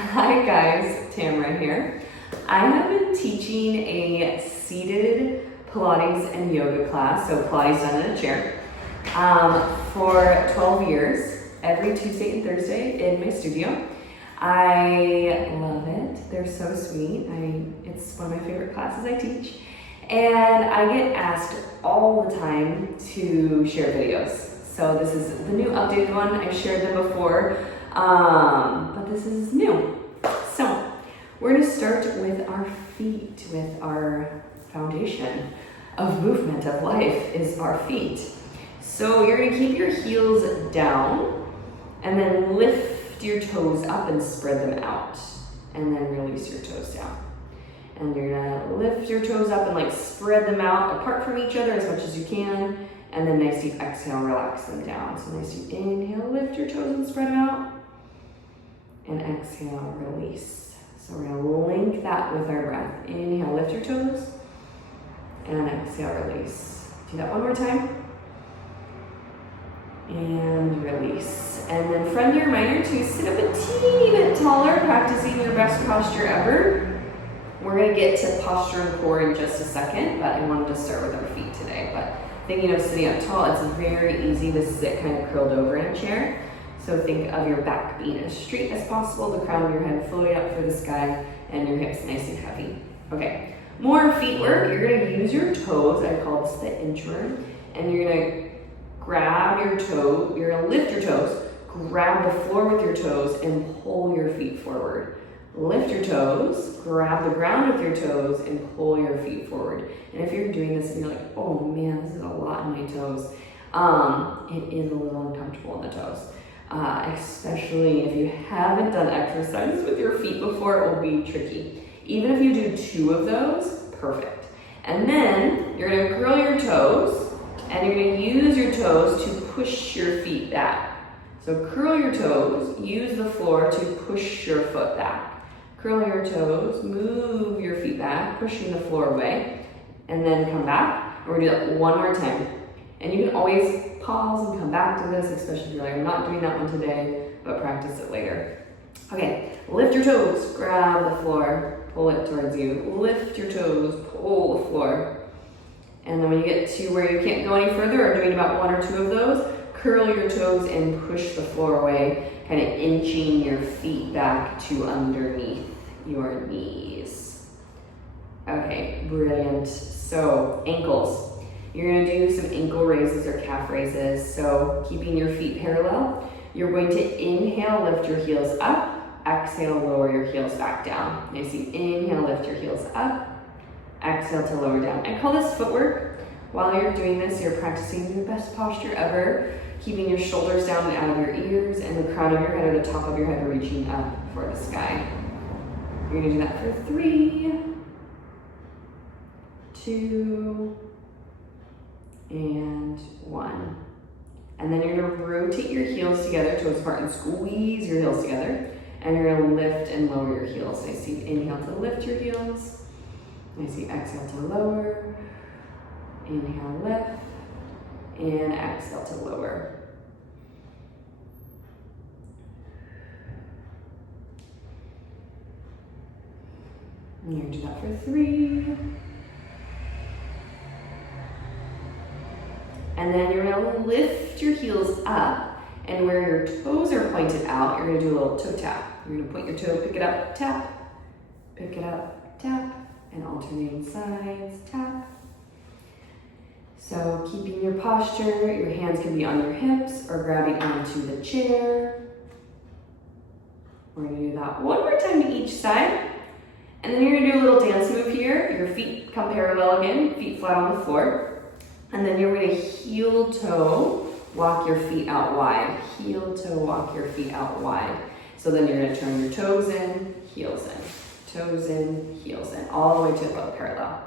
Hi guys, Tamara here. I have been teaching a seated Pilates and yoga class, so Pilates done in a chair, for 12 years, every Tuesday and Thursday in my studio. I love it. They're so sweet. It's one of my favorite classes I teach. And I get asked all the time to share videos. So this is the new updated one. I've shared them before, but this is new. So we're gonna start with our feet, with our foundation of movement of life is our feet. So you're gonna keep your heels down and then lift your toes up and spread them out. And then release your toes down. And you're gonna lift your toes up and like spread them out apart from each other as much as you can. And then nice deep exhale, relax them down. So nice deep inhale, lift your toes and spread them out. And exhale, release. So we're gonna link that with our breath. Inhale, lift your toes. And exhale, release. Do that one more time. And release. And then from your minor two, sit up a teeny bit taller, practicing your best posture ever. We're gonna get to posture and core in just a second, but I wanted to start with our feet today. But thinking of sitting up tall, it's very easy to sit kind of curled over in a chair. So think of your back being as straight as possible, the crown of your head floating up through the sky, and your hips nice and heavy. Okay, more feet work. You're gonna use your toes, I call this the inchworm, and you're gonna grab your toe, you're gonna lift your toes, grab the floor with your toes, and pull your feet forward. Lift your toes, grab the ground with your toes, and pull your feet forward. And if you're doing this and you're like, oh man, this is a lot in my toes, it is a little uncomfortable in the toes. Especially if you haven't done exercises with your feet before, it will be tricky. Even if you do 2 of those, perfect. And then you're gonna curl your toes, and you're gonna use your toes to push your feet back. So curl your toes, use the floor to push your foot back. Curl your toes, move your feet back, pushing the floor away, and then come back. And we're gonna do that one more time. And you can always pause and come back to this, especially if you're like, I'm not doing that one today, but practice it later. Okay, lift your toes, grab the floor, pull it towards you. Lift your toes, pull the floor. And then when you get to where you can't go any further, or doing about 1 or 2 of those, curl your toes and push the floor away, kind of inching your feet back to underneath your knees. Okay, brilliant. So ankles. You're gonna do some ankle raises or calf raises. So keeping your feet parallel, you're going to inhale, lift your heels up. Exhale, lower your heels back down. Nice deep inhale, lift your heels up. Exhale to lower down. I call this footwork. While you're doing this, you're practicing your best posture ever, keeping your shoulders down and out of your ears and the crown of your head or the top of your head reaching up for the sky. You're gonna do that for 3, 2, and 1. And then you're gonna rotate your heels together, toes apart, and squeeze your heels together. And you're gonna lift and lower your heels. Nice deep inhale to lift your heels. Nice deep exhale to lower. Inhale, lift. And exhale to lower. And you're gonna do that for 3. And then you're gonna lift your heels up, and where your toes are pointed out, you're gonna do a little toe tap. You're gonna point your toe, pick it up, tap, pick it up, tap, and alternating sides, tap. So keeping your posture, your hands can be on your hips or grabbing onto the chair. We're gonna do that one more time to each side. And then you're gonna do a little dance move here. Your feet come parallel again, feet flat on the floor. And then you're gonna heel toe, walk your feet out wide. Heel toe, walk your feet out wide. So then you're gonna turn your toes in, heels in. Toes in, heels in, all the way to above parallel.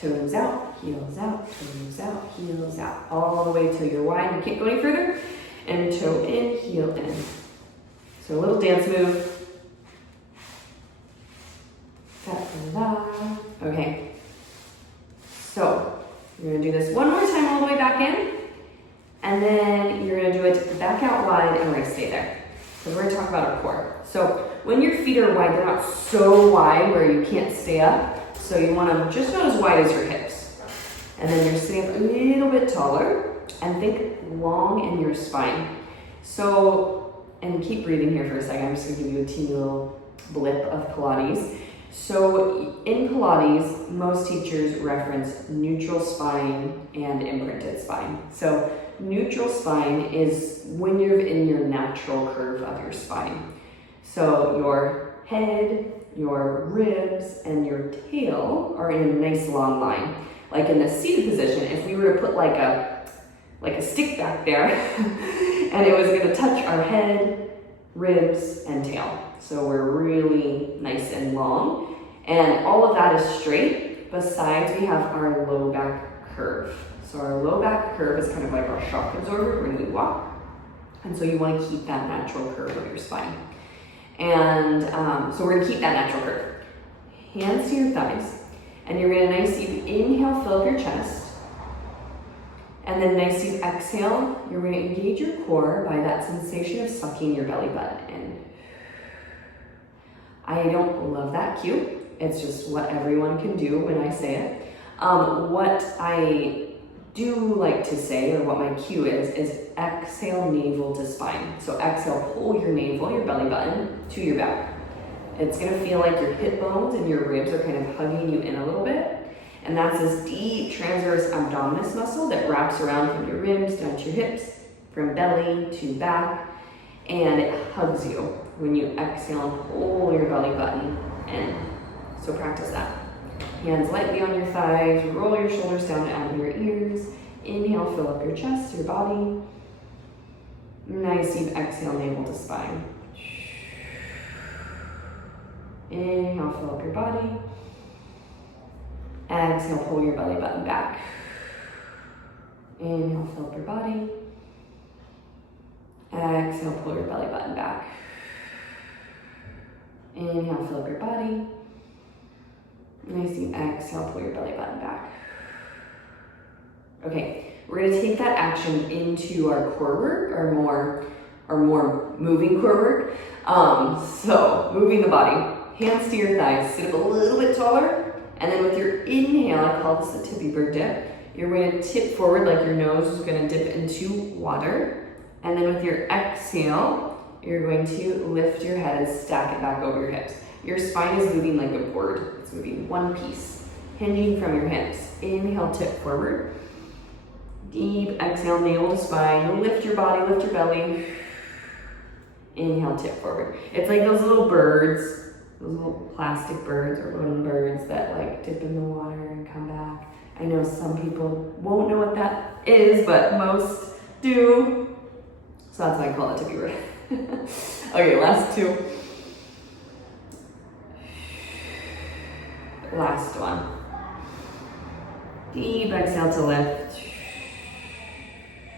Toes out, heels out, toes out, heels out, all the way till you're wide. You can't go any further. And toe in, heel in. So a little dance move. Da-da-da. Okay. So you're gonna do this one more time all the way back in. And then you're gonna do it back out wide and we're gonna stay there. Because we're gonna talk about our core. So when your feet are wide, they're not so wide where you can't stay up. So you want them just not as wide as your hips. And then you're sitting up a little bit taller, and think long in your spine. So, and keep breathing here for a second. I'm just gonna give you a teeny little blip of Pilates. So in Pilates, most teachers reference neutral spine and imprinted spine. So neutral spine is when you're in your natural curve of your spine. So your head, your ribs, and your tail are in a nice long line. Like in the seated position, if we were to put like a stick back there and it was gonna touch our head, ribs, and tail. So we're really nice and long. And all of that is straight. Besides, we have our low back curve. So our low back curve is kind of like our shock absorber when we walk. And so you want to keep that natural curve of your spine. And so we're gonna keep that natural curve. Hands to your thighs. And you're gonna nice deep inhale, fill up your chest. And then nice deep exhale, you're gonna engage your core by that sensation of sucking your belly button in. I don't love that cue. It's just what everyone can do when I say it. What I do like to say, or what my cue is exhale navel to spine. So exhale, pull your navel, your belly button, to your back. It's gonna feel like your hip bones and your ribs are kind of hugging you in a little bit. And that's this deep transverse abdominis muscle that wraps around from your ribs down to your hips, from belly to back, and it hugs you when you exhale and pull your belly button in. So practice that. Hands lightly on your thighs, roll your shoulders down out of your ears. Inhale, fill up your chest, your body. Nice deep exhale, navel to spine. Inhale, fill up your body. Exhale, pull your belly button back. Inhale, fill up your body. Exhale, pull your belly button back. Inhale, fill up your body. Nice deep exhale, pull your belly button back. Okay, we're gonna take that action into our core work, our more moving core work. So moving the body, hands to your thighs, sit up a little bit taller, and then with your inhale, I call this the tippy bird dip. You're gonna tip forward like your nose is gonna dip into water. And then with your exhale, you're going to lift your head and stack it back over your hips. Your spine is moving like a board. It's moving one piece, hinging from your hips. Inhale, tip forward. Deep exhale, navel to spine. Lift your body, lift your belly. Inhale, tip forward. It's like those little birds, those little plastic birds or wooden birds that like dip in the water and come back. I know some people won't know what that is, but most do. So that's why I call it tippy bird. Okay, last two. Last one. Deep exhale to lift.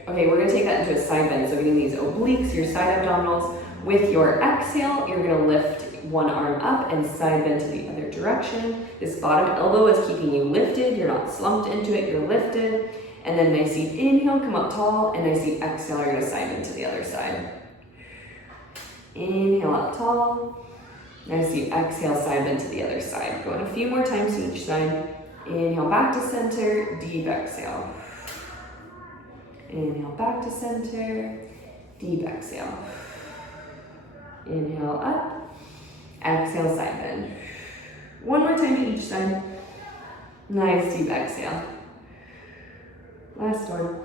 Okay, we're gonna take that into a side bend. So getting these obliques, your side abdominals. With your exhale, you're gonna lift one arm up and side bend to the other direction. This bottom elbow is keeping you lifted. You're not slumped into it, you're lifted. And then nice deep inhale, come up tall, and nice deep exhale, you're gonna side bend to the other side. Inhale up tall. Nice deep exhale, side bend to the other side. Going a few more times to each side. Inhale back to center, deep exhale. Inhale back to center, deep exhale. Inhale up, exhale, side bend. One more time to each side. Nice deep exhale. Last one.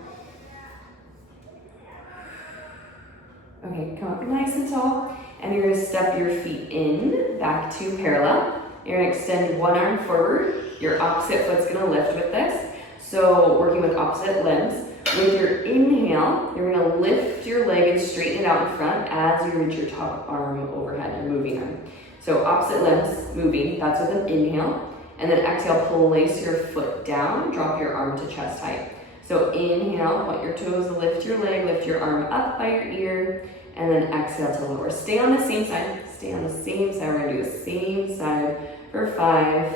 Okay, come up nice and tall, and you're gonna step your feet in, back to parallel. You're gonna extend one arm forward. Your opposite foot's gonna lift with this. So working with opposite limbs. With your inhale, you're gonna lift your leg and straighten it out in front as you reach your top arm overhead. You're moving them. So opposite limbs moving, that's with an inhale. And then exhale, place your foot down, drop your arm to chest height. So inhale, point your toes, lift your leg, lift your arm up by your ear, and then exhale to lower. Stay on the same side, stay on the same side. We're gonna do the same side for 5.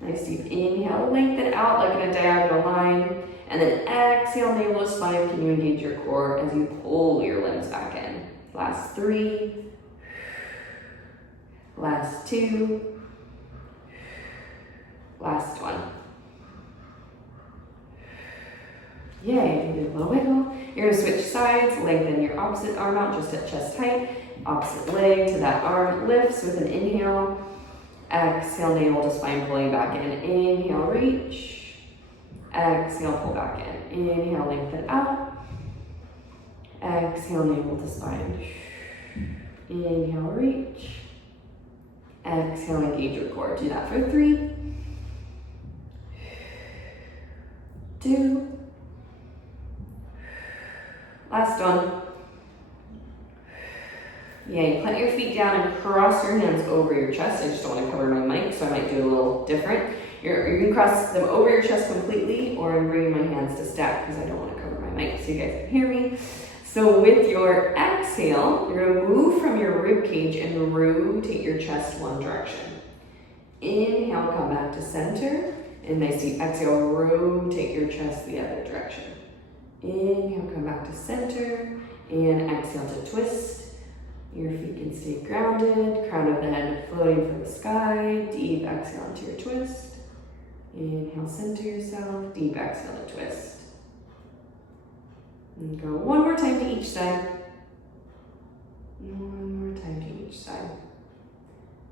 Nice deep inhale, lengthen out like in a diagonal line. And then exhale, navel to spine. Can you engage your core as you pull your limbs back in? Last 3. Last two. Last one. Yay, you did a little wiggle. You're gonna switch sides, lengthen your opposite arm out just at chest height. Opposite leg to that arm lifts with an inhale. Exhale, navel to spine, pulling back in. Inhale, reach. Exhale, pull back in. Inhale, lengthen out. Exhale, navel to spine. Inhale, reach. Exhale, engage your core. Do that for 3, 2. Last one. Yay, plant your feet down and cross your hands over your chest. I just don't want to cover my mic, so I might do it a little different. You can cross them over your chest completely, or I'm bringing my hands to stack because I don't want to cover my mic so you guys can hear me. So with your exhale, you're going to move from your rib cage and rotate your chest one direction. Inhale, come back to center, and nice deep exhale, rotate your chest the other direction. Inhale, come back to center, and exhale to twist. Your feet can stay grounded, crown of the head floating for the sky. Deep exhale into your twist. Inhale, center yourself, deep exhale to twist. And go one more time to each side. One more time to each side.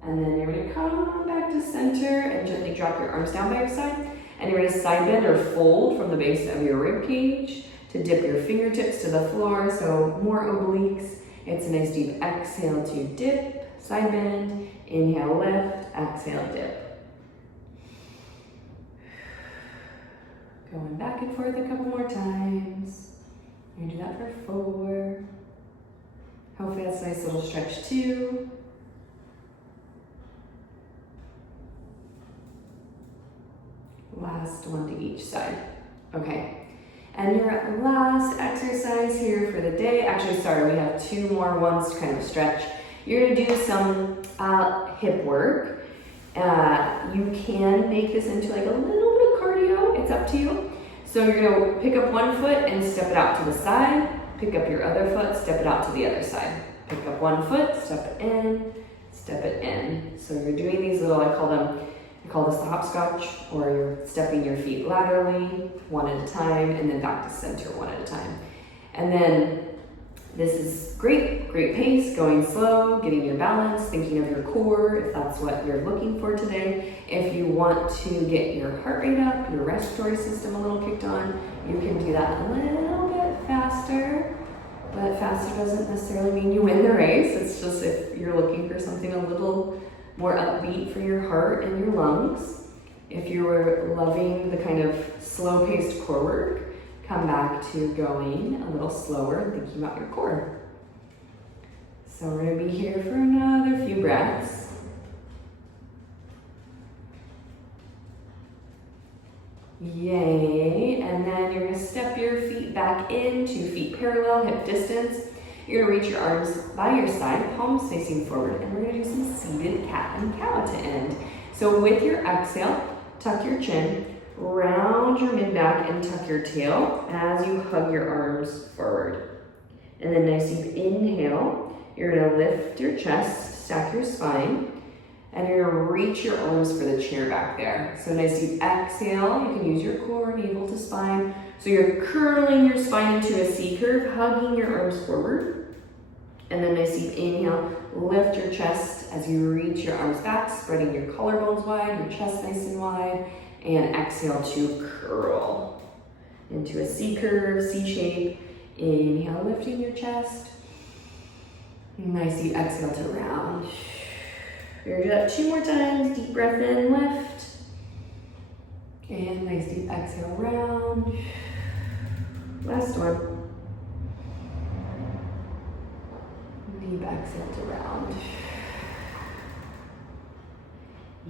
And then you're gonna come back to center and gently drop your arms down by your side. And you're gonna side bend or fold from the base of your rib cage to dip your fingertips to the floor, so more obliques. It's a nice deep exhale to dip, side bend, inhale, lift, exhale, dip. Going back and forth a couple more times. You're gonna do that for 4. Hopefully that's a nice little stretch too. Last one to each side. Okay. And your last exercise here for the day, actually, sorry, we have 2 more ones to kind of stretch. You're gonna do some hip work. You can make this into like a little bit of cardio, it's up to you. So you're gonna pick up one foot and step it out to the side, pick up your other foot, step it out to the other side. Pick up one foot, step it in, step it in. So you're doing these little, I call this the hopscotch, or you're stepping your feet laterally, one at a time, and then back to center one at a time. And then this is great pace, going slow, getting your balance, thinking of your core, if that's what you're looking for today. If you want to get your heart rate up, your respiratory system a little kicked on, you can do that a little bit faster. But faster doesn't necessarily mean you win the race. It's just if you're looking for something a little more upbeat for your heart and your lungs. If you were loving the kind of slow-paced core work, come back to going a little slower and thinking about your core. So we're gonna be here for another few breaths. Yay, and then you're gonna step your feet back in, 2 feet parallel, hip distance. You're gonna reach your arms by your side, palms facing forward, and we're gonna do some seated cat and cow to end. So with your exhale, tuck your chin, round your mid-back and tuck your tail as you hug your arms forward. And then nice deep inhale, you're gonna lift your chest, stack your spine, and you're gonna reach your arms for the chair back there. So nice deep exhale, you can use your core, navel to spine. So you're curling your spine into a C curve, hugging your arms forward. And then nice deep inhale, lift your chest as you reach your arms back, spreading your collarbones wide, your chest nice and wide. And exhale to curl into a C curve, C shape. Inhale, lifting your chest. Nice deep exhale to round. We're gonna do that 2 more times. Deep breath in, lift. And nice deep exhale, round. Last one. Deep exhale to round.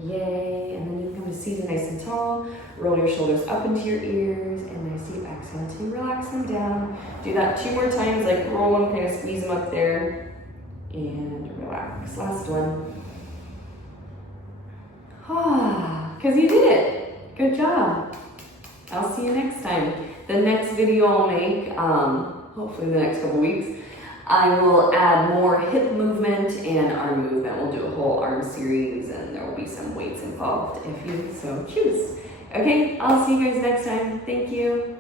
Yay, and then you can come to seated nice and tall. Roll your shoulders up into your ears, and nice deep exhale to relax them down. Do that 2 more times, like roll them, kind of squeeze them up there, and relax. Last one. Because you did it. Good job. I'll see you next time. The next video I'll make, hopefully the next couple weeks, I will add more hip movement and arm movement. We'll do a whole arm arm series, and there will be some weights involved if you so choose. Okay, I'll see you guys next time. Thank you.